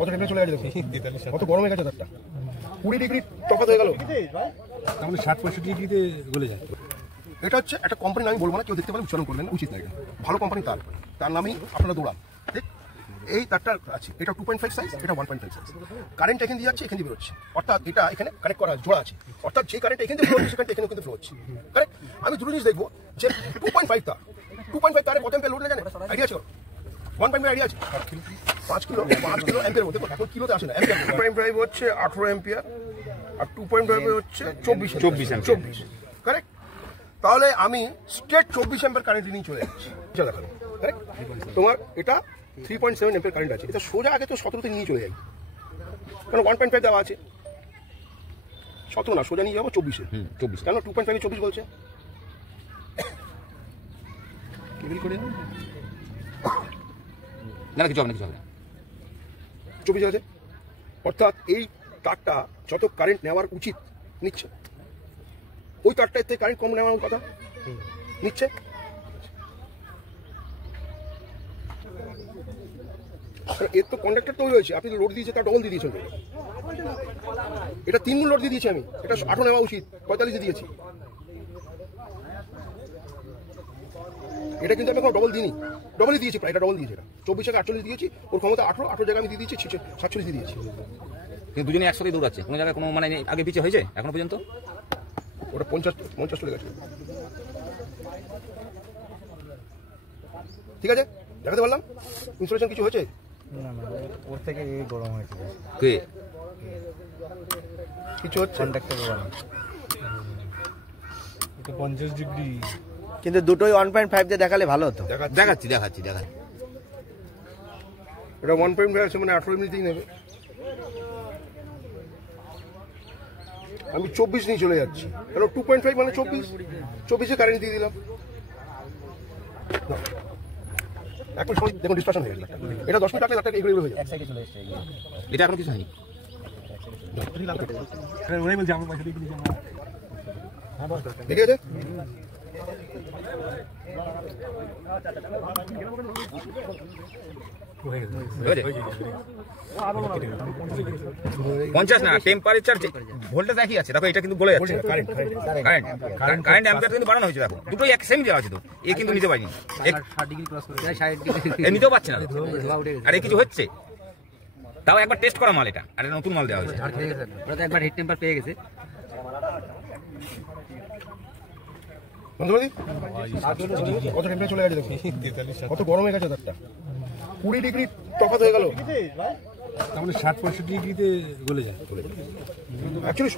কত টেম্পারেচার চলে গেছে দেখো, কত গরম হয়ে গেছে তারটা, 20 ডিগ্রি তফাৎ হয়ে গেল, তার মানে 60-65 ডিগ্রিতে গলে যায়। এটা হচ্ছে একটা কোম্পানি, আমি বলবো না, কেউ দেখতে পারে উচ্চারণ করবেন না, উচিত না, এটা ভালো কোম্পানি, তার নামেই আপনারা দৌড়ান। ঠিক, এই তারটা আছে, এটা 2.5 সাইজ, এটা 1.5 সাইজ, কারেন্ট এখান দিয়ে যাচ্ছে, এখান দিয়ে বেরোচ্ছে, অর্থাৎ এটা এখানে কানেক্ট করা জোড়া আছে, অর্থাৎ যে কারেন্ট এখান থেকে ফ্লো হচ্ছে সেখানে এখানেও কিন্তু ফ্লো হচ্ছে। কারেক্ট, আমি দুটো জিনিস দেখবো যে 2.5 তার, 2.5 তারে কত অ্যাম্পিয়ার লোড না জানেন, আইডিয়া আছে? 1.5 আইডিয়া আছে? 5 কিলো অ্যাম্পিয়ার মধ্যে, এখন কিলোতে আসে না, অ্যাম্পিয়ার। 2.5 হচ্ছে 18 অ্যাম্পিয়ার, আর 2.5 হচ্ছে 24। কারেক্ট, তাহলে আমি স্ট্রেট 24 অ্যাম্পিয়ার কারেন্ট নিয়ে চলে যাচ্ছি, যা দেখাবো। কারেক্ট, তোমার এটা 3.7 অ্যাম্পিয়ার কারেন্ট আছে, এটা সোজা আগে তো 17তে নিয়ে চলে যাই, কারণ 1.5 দেওয়া আছে, 17 না, সোজা নিয়ে যাবো 24-এ। 24 কেন 2.5 24 বলছে, না কিছু হবে না, কিছু হবে না, 24 আছে, অর্থাৎ এই তারটা যত কারেন্ট নেওয়ার উচিত নিচ্ছে, ওই তারটার থেকে কারেন্ট কম নেওয়ার কথা নিচ্ছে। এর তো কন্ডাক্টর তৈরি হয়েছে, আপনি লোড দিয়েছে তার ডবল দিয়ে দিয়েছেন, এটা 3 গুণ লোড দিয়ে দিয়েছি আমি, এটা 18 নেওয়া উচিত, 45 দিয়েছি, এটা কিন্তু আমি এখন ডবল দিইনি, ডবলই দিয়েছি প্রায়, এটা ডবল দিয়েছি, এটা 24 থেকে 48 দিয়েছি, ওর ক্ষমতা 18 জায়গায় আমি দিয়ে দিয়েছি 47 দিয়ে দিয়েছি। কিন্তু দুজনে একসাথে দৌড়াচ্ছে, কোনো জায়গায় কোনো মানে আগে পিছিয়ে হয়েছে এখনো পর্যন্ত? ওটা 50 চলে গেছে। ঠিক আছে, দেখাতে পারলাম ইনস্টলেশন কিছু হয়েছে না, ওর থেকে গরম হয়েছে, কিছু হচ্ছে, কন্ডাক্টর গরম, 50 ডিগ্রি। কিন্তু দুটোই 1.5 দিয়ে দেখালে ভালো হতো। দেখাচ্ছি। এটা 1.5 আছে, মানে 18 মিনিটেই নেবে, আমি 24 নিয়ে চলে যাচ্ছি, কারণ 2.5 মানে 24-এ কারেন্ট দিয়ে দিলাম। এখন সময় দেখুন ডিসকাশন হয়ে গেল, এটা 10 মিনিট লাগলে একটা এগুলো হয়ে যায়, এটা এখন কিছু হয়নি। ওরাই বলছে আমার পয়সা দিয়ে কিনেছি আমরা। ঠিক আছে, পঞ্চাশ না, টেম্পারেচার ভোল্টেজ একই আছে, দেখো এটা কিন্তু গলে যাচ্ছে, কারেন্ট অ্যাম্পিয়ার কিন্তু বাড়ানো হয়েছে, দেখো দুটোই এক সেম দেওয়া আছে, তো এ কিন্তু নিতে পারিনি, 60 ডিগ্রি ক্রস করে 60 ডিগ্রি এ নিতেও পারছে না, আর এ কিছু হচ্ছে, তাও একবার টেস্ট করা মাল, এটা আর নতুন মাল দেওয়া হয়েছে, ওরা তো একবার হিট টেম্পার পেয়ে গেছে। বন্ধুবাদি কত টেম্পারেচার চলে গেছে দেখো, কত গরম হয়ে গেছে তারটা, 20 ডিগ্রি তফাৎ হয়ে গেল, তার মানে 60-65 ডিগ্রিতে গলে যায়। অ্যাকচুয়ালি